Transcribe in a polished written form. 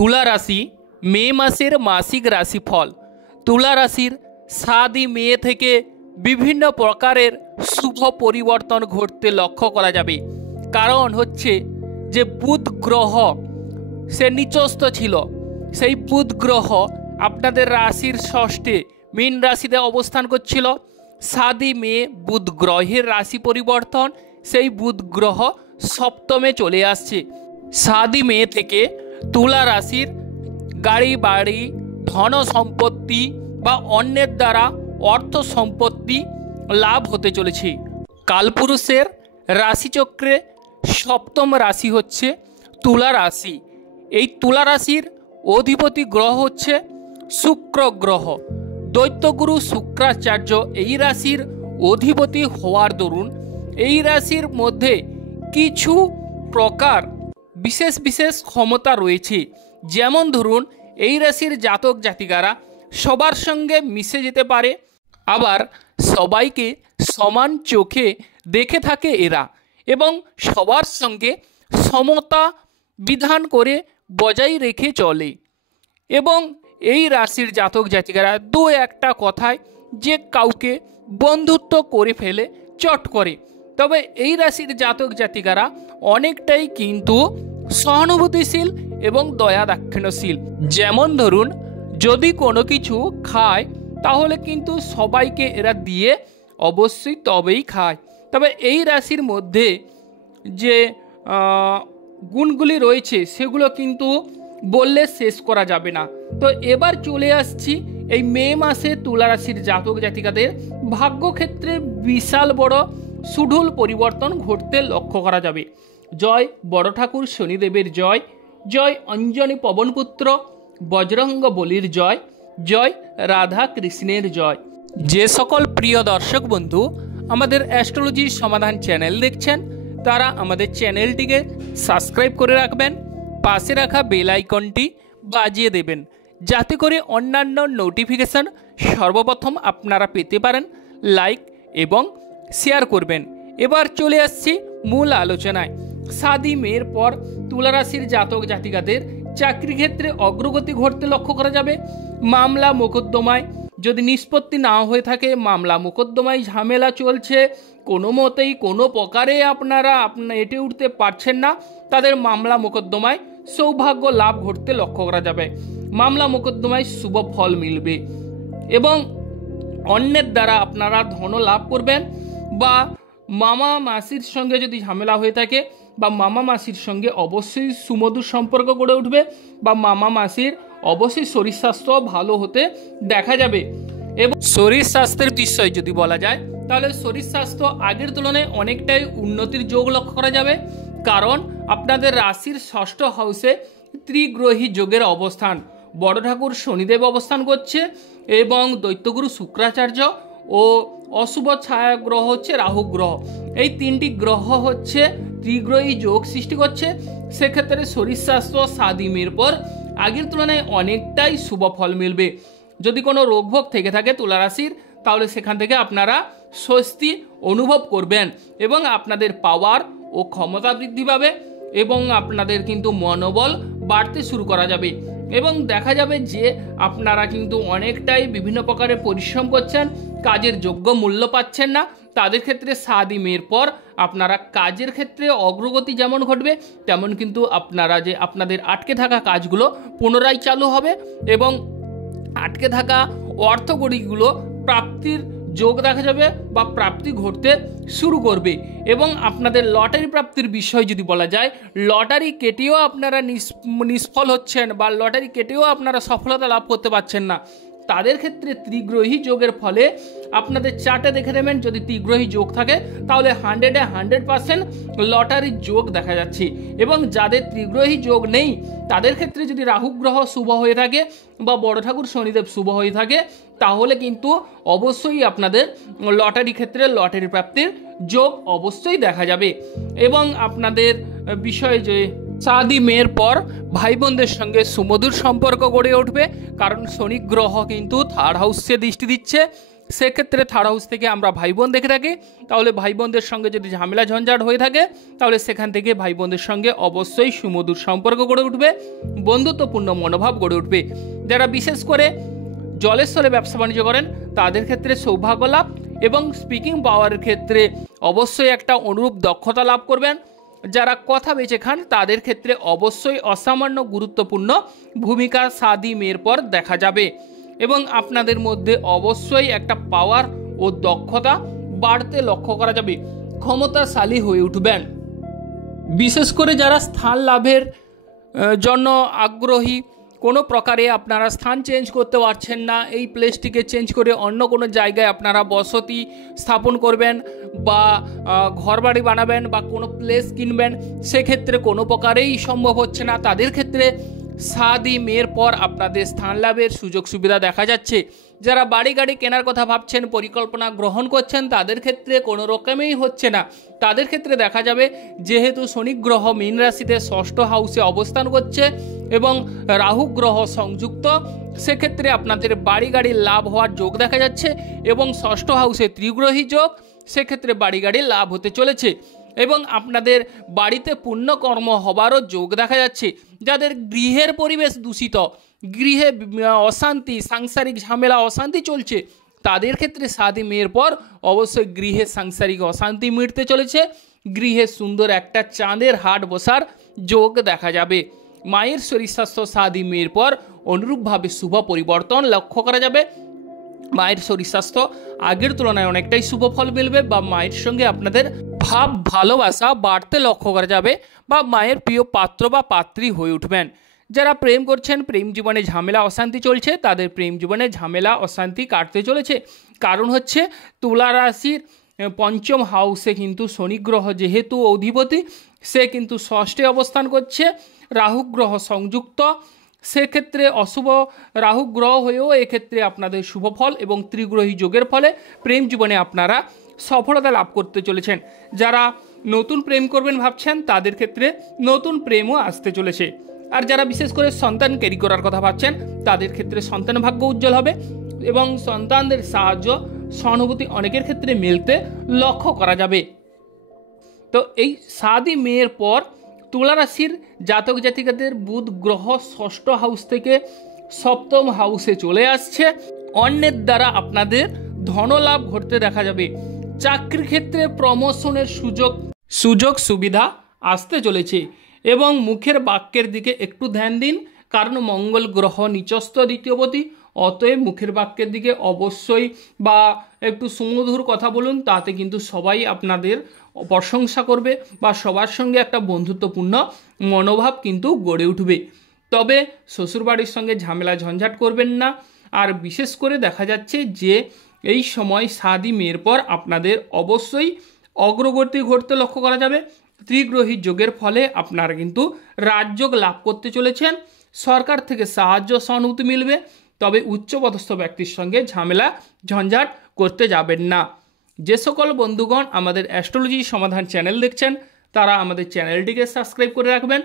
তুলা রাশি মে মাসের মাসিক রাশিফল। তুলা রাশির 7 মে থেকে বিভিন্ন প্রকারের শুভ পরিবর্তন ঘটতে লক্ষ্য করা যাবে। কারণ হচ্ছে যে বুধ গ্রহ সে নিচস্থ ছিল, সেই বুধ গ্রহ আপনাদের রাশির ষষ্ঠে মীন রাশিতে অবস্থান করছিল। 7 মে বুধ গ্রহের রাশি পরিবর্তন, সেই বুধ গ্রহ সপ্তমে চলে আসছে। 7 মে থেকে তুলা রাশির গাড়ি বাড়ি ধন সম্পত্তি বা অন্যের দ্বারা অর্থ সম্পত্তি লাভ হতে চলেছে। কালপুরুষের রাশিচক্রে সপ্তম রাশি হচ্ছে তুলা রাশি। এই তুলা রাশির অধিপতি গ্রহ হচ্ছে শুক্র গ্রহ। দৈত্যগুরু শুক্রাচার্য এই রাশির অধিপতি হওয়ার দরুন এই রাশির মধ্যে কিছু প্রকার বিশেষ বিশেষ ক্ষমতা রয়েছে। যেমন ধরুন, এই রাশির জাতক জাতিকারা সবার সঙ্গে মিশে যেতে পারে, আবার সবাইকে সমান চোখে দেখে থাকে এরা, এবং সবার সঙ্গে সমতা বিধান করে বজায় রেখে চলে। এবং এই রাশির জাতক জাতিকারা দু একটা কথায় যে কাউকে বন্ধুত্ব করে ফেলে চট করে। তবে এই রাশির জাতক জাতিকারা অনেকটাই কিন্তু সহানুভূতিশীল এবং দয়া দাক্ষিণ্যশীল। যেমন ধরুন, যদি কোনো কিছু খায় তাহলে কিন্তু সবাইকে এরা দিয়ে অবশ্যই তবেই খায়। তবে এই রাশির মধ্যে যে গুণগুলি রয়েছে সেগুলো কিন্তু বললে শেষ করা যাবে না। তো এবার চলে আসছি এই মে মাসে তুলা রাশির জাতক জাতিকাদের ভাগ্যক্ষেত্রে বিশাল বড় সুঢল পরিবর্তন ঘটতে লক্ষ্য করা যাবে। জয় বড় ঠাকুর শনিদেবের জয়, জয় অঞ্জনী পবনপুত্র বজরঙ্গ বলির জয়, জয় রাধা কৃষ্ণের জয়। যে সকল প্রিয় দর্শক বন্ধু আমাদের অ্যাস্ট্রোলজি সমাধান চ্যানেল দেখছেন, তারা আমাদের চ্যানেলটিকে সাবস্ক্রাইব করে রাখবেন, পাশে রাখা বেল আইকনটি বাজিয়ে দেবেন, যাতে করে অন্যান্য নোটিফিকেশান সর্বপ্রথম আপনারা পেতে পারেন। লাইক এবং শেয়ার করবেন। এবার চলে আসছি মূল আলোচনায়। 7 মের পর তুলা রাশির জাতক জাতিকাদের চাকরি ক্ষেত্রে অগ্রগতি ঘটতে লক্ষ্য করা যাবে। মামলা মোকদ্দমায় যদি নিষ্পত্তি না হয়ে থাকে, মামলা মোকদ্দমায় ঝামেলা চলছে, কোনো মতেই কোনো প্রকারে আপনারা এটে উঠতে পারছেন না, তাদের মামলা মোকদ্দমায় সৌভাগ্য লাভ ঘটতে লক্ষ্য করা যাবে। মামলা মোকদ্দমায় শুভ ফল মিলবে এবং অন্যের দ্বারা আপনারা ধন লাভ করবেন। বা মামা মাসির সঙ্গে যদি ঝামেলা হয়ে থাকে, বা মামা মাসির সঙ্গে অবশ্যই সুমধুর সম্পর্ক গড়ে উঠবে, বা মামা মাসির অবশ্যই শরীর স্বাস্থ্য ভালো হতে দেখা যাবে। এবং শরীর স্বাস্থ্যের বিষয় যদি বলা যায়, তাহলে শরীর স্বাস্থ্য আগের তুলনায় অনেকটাই উন্নতির যোগ লক্ষ্য করা যাবে। কারণ আপনাদের রাশির ষষ্ঠ হাউসে ত্রিগ্রহী যোগের অবস্থান, বড় ঠাকুর শনিদেব অবস্থান করছে এবং দৈত্যগুরু শুক্রাচার্য ও অশুভ ছায়া গ্রহ হচ্ছে রাহু গ্রহ। এই 3টি গ্রহ হচ্ছে ত্রিগ্রহী যোগ সৃষ্টি করছে। সেক্ষেত্রে শরীর স্বাস্থ্য 7 মের পর আগের তুলনায় অনেকটাই শুভ ফল মিলবে। যদি কোনো রোগভোগ থেকে থাকে তুলা রাশির, তাহলে সেখান থেকে আপনারা স্বস্তি অনুভব করবেন এবং আপনাদের পাওয়ার ও ক্ষমতা বৃদ্ধি পাবে এবং আপনাদের কিন্তু মনোবল বাড়তে শুরু করা যাবে। এবং দেখা যাবে যে আপনারা কিন্তু অনেকটাই বিভিন্ন প্রকারের পরিশ্রম করছেন, কাজের যোগ্য মূল্য পাচ্ছেন না। তাদের ক্ষেত্রে 7 মের পর আপনারা কাজের ক্ষেত্রে অগ্রগতি যেমন ঘটবে, তেমন কিন্তু আপনারা যে আপনাদের আটকে থাকা কাজগুলো পুনরায় চালু হবে এবং আটকে থাকা অর্থকড়িগুলো প্রাপ্তির যোগ দেখা যাবে বা প্রাপ্তি ঘটতে শুরু করবে। এবং আপনাদের লটারি প্রাপ্তির বিষয় যদি বলা যায়, লটারি কেটেও আপনারা নিষ্ফল হচ্ছেন বা লটারি কেটেও আপনারা সফলতা লাভ করতে পারছেন না, তাদের ক্ষেত্রে ত্রিগ্রহী যোগের ফলে আপনাদের চার্টে দেখে নেবেন, যদি ত্রিগ্রহী যোগ থাকে তাহলে 100% লটারির যোগ দেখা যাচ্ছে। এবং যাদের ত্রিগ্রহী যোগ নেই, তাদের ক্ষেত্রে যদি রাহু গ্রহ শুভ হয়ে থাকে বা বড় ঠাকুর শনিদেব শুভ হয়ে থাকে, তাহলে কিন্তু অবশ্যই আপনাদের লটারি ক্ষেত্রে লটারি প্রাপ্তির যোগ অবশ্যই দেখা যাবে। এবং আপনাদের বিষয় যে 7 মের পর ভাই বোনদের সঙ্গে সুমধুর সম্পর্ক গড়ে উঠবে, কারণ শনি গ্রহ কিন্তু 3rd হাউসে দৃষ্টি দিচ্ছে। সেক্ষেত্রে থার্ড হাউস থেকে আমরা ভাই বোন দেখে থাকি, তাহলে ভাই বোনদের সঙ্গে যদি ঝামেলা ঝঞ্ঝাট হয়ে থাকে তাহলে সেখান থেকে ভাই বোনদের সঙ্গে অবশ্যই সুমধুর সম্পর্ক গড়ে উঠবে, বন্ধুত্বপূর্ণ মনোভাব গড়ে উঠবে। যারা বিশেষ করে জলের স্থলে ব্যবসা বাণিজ্য করেন তাদের ক্ষেত্রে সৌভাগ্য লাভ এবং স্পিকিং পাওয়ারের ক্ষেত্রে অবশ্যই একটা অনুরূপ দক্ষতা লাভ করবেন। যারা কথা বেঁচে খান তাদের ক্ষেত্রে অবশ্যই অসামান্য গুরুত্বপূর্ণ ভূমিকা শাদী মেয়ের পর দেখা যাবে এবং আপনাদের মধ্যে অবশ্যই একটা পাওয়ার ও দক্ষতা বাড়তে লক্ষ্য করা যাবে, ক্ষমতাশালী হয়ে উঠবেন। বিশেষ করে যারা স্থান লাভের জন্য আগ্রহী, কোনো প্রকারে আপনারা স্থান চেঞ্জ করতে পারছেন না, এই প্লেসটিকে চেঞ্জ করে অন্য কোনো জায়গায় আপনারা বসতি স্থাপন করবেন বা ঘরবাড়ি বানাবেন বা কোনো প্লেস কিনবেন, সেক্ষেত্রে কোনো প্রকারেই সম্ভব হচ্ছে না, তাদের ক্ষেত্রে শাদী মেয়ের পর আপনাদের স্থান লাভের সুযোগ সুবিধা দেখা যাচ্ছে। যারা বাড়ি গাড়ি কেনার কথা ভাবছেন, পরিকল্পনা গ্রহণ করছেন, তাদের ক্ষেত্রে কোনো রকমেই হচ্ছে না। তাদের ক্ষেত্রে দেখা যাবে যেহেতু শনি গ্রহ মীন রাশিতে ষষ্ঠ হাউসে অবস্থান করছে এবং রাহু গ্রহ সংযুক্ত, সেক্ষেত্রে আপনাদের বাড়ি গাড়ির লাভ হওয়ার যোগ দেখা যাচ্ছে এবং ষষ্ঠ হাউসে ত্রিগ্রহী যোগ, সেক্ষেত্রে বাড়ি গাড়ির লাভ হতে চলেছে এবং আপনাদের বাড়িতে পুণ্যকর্ম হবারও যোগ দেখা যাচ্ছে। যাদের গৃহের পরিবেশ দূষিত, গৃহে অশান্তি, সাংসারিক ঝামেলা অশান্তি চলছে, তাদের ক্ষেত্রে শাদী মেয়ের পর অবশ্যই গৃহে সাংসারিক অশান্তি মিটতে চলেছে, গৃহে সুন্দর একটা চাঁদের হাট বসার যোগ দেখা যাবে। মায়ের শরীর স্বাস্থ্য শাদী মেয়ের পর অনুরূপভাবে শুভ পরিবর্তন লক্ষ্য করা যাবে। মায়ের শরীর স্বাস্থ্য আগের তুলনায় অনেকটাই শুভ ফল মিলবে বা মায়ের সঙ্গে আপনাদের ভাব ভালোবাসা বাড়তে লক্ষ্য করা যাবে বা মায়ের প্রিয় পাত্র বা পাত্রী হয়ে উঠবেন। যারা প্রেম করছেন, প্রেম জীবনে ঝামেলা অশান্তি চলছে, তাদের প্রেম জীবনে ঝামেলা অশান্তি কাটতে চলেছে। কারণ হচ্ছে তুলা রাশির পঞ্চম হাউসে কিন্তু শনি গ্রহ যেহেতু অধিপতি, সে কিন্তু ষষ্ঠে অবস্থান করছে, রাহু গ্রহ সংযুক্ত, সেক্ষেত্রে অশুভ রাহু গ্রহ হয়েও এক্ষেত্রে আপনাদের শুভ ফল এবং ত্রিগ্রহী যোগের ফলে প্রেম জীবনে আপনারা সফলতা লাভ করতে চলেছেন। যারা নতুন প্রেম করবেন ভাবছেন, তাদের ক্ষেত্রে নতুন প্রেমও আসতে চলেছে। আর যারা বিশেষ করে সন্তান ক্যারি করার কথা ভাবছেন, তাদের ক্ষেত্রে সন্তান ভাগ্য উজ্জ্বল হবে এবং সন্তানদের সাহায্য সহানুভূতি অনেকের ক্ষেত্রে মিলতে লক্ষ্য করা যাবে। তো এই শাদী মেয়ের পর তুলা রাশির জাতক জাতিকাদের বুধ গ্রহ ষষ্ঠ হাউস থেকে সপ্তম হাউসে চলে আসছে, অন্যের দ্বারা আপনাদের ধনলাভ ঘটতে দেখা যাবে। চাকরির ক্ষেত্রে প্রমোশনের সুযোগ সুবিধা আসতে চলেছে এবং মুখের বাক্যের দিকে একটু ধ্যান দিন, কারণ মঙ্গল গ্রহ নিচস্থ দ্বিতীয়পতি, অতএব মুখের বাক্যের দিকে অবশ্যই বা একটু সুমধুর কথা বলুন, তাতে কিন্তু সবাই আপনাদের প্রশংসা করবে বা সবার সঙ্গে একটা বন্ধুত্বপূর্ণ মনোভাব কিন্তু গড়ে উঠবে। তবে শ্বশুরবাড়ির সঙ্গে ঝামেলা ঝঞ্ঝাট করবেন না। আর বিশেষ করে দেখা যাচ্ছে যে এই সময় শাদী মেয়ের পর আপনাদের অবশ্যই অগ্রগতি ঘটতে লক্ষ্য করা যাবে। ত্রিগ্রহী যোগের ফলে আপনারা কিন্তু রাজযোগ লাভ করতে চলেছেন, সরকার থেকে সাহায্য সহানুভূতি মিলবে, তবে উচ্চপদস্থ ব্যক্তির সঙ্গে ঝামেলা ঝঞ্ঝাট করতে যাবেন না। যে সকল বন্ধুগণ আমাদের অ্যাস্ট্রোলজি সমাধান চ্যানেল দেখছেন, তারা আমাদের চ্যানেলটিকে সাবস্ক্রাইব করে রাখবেন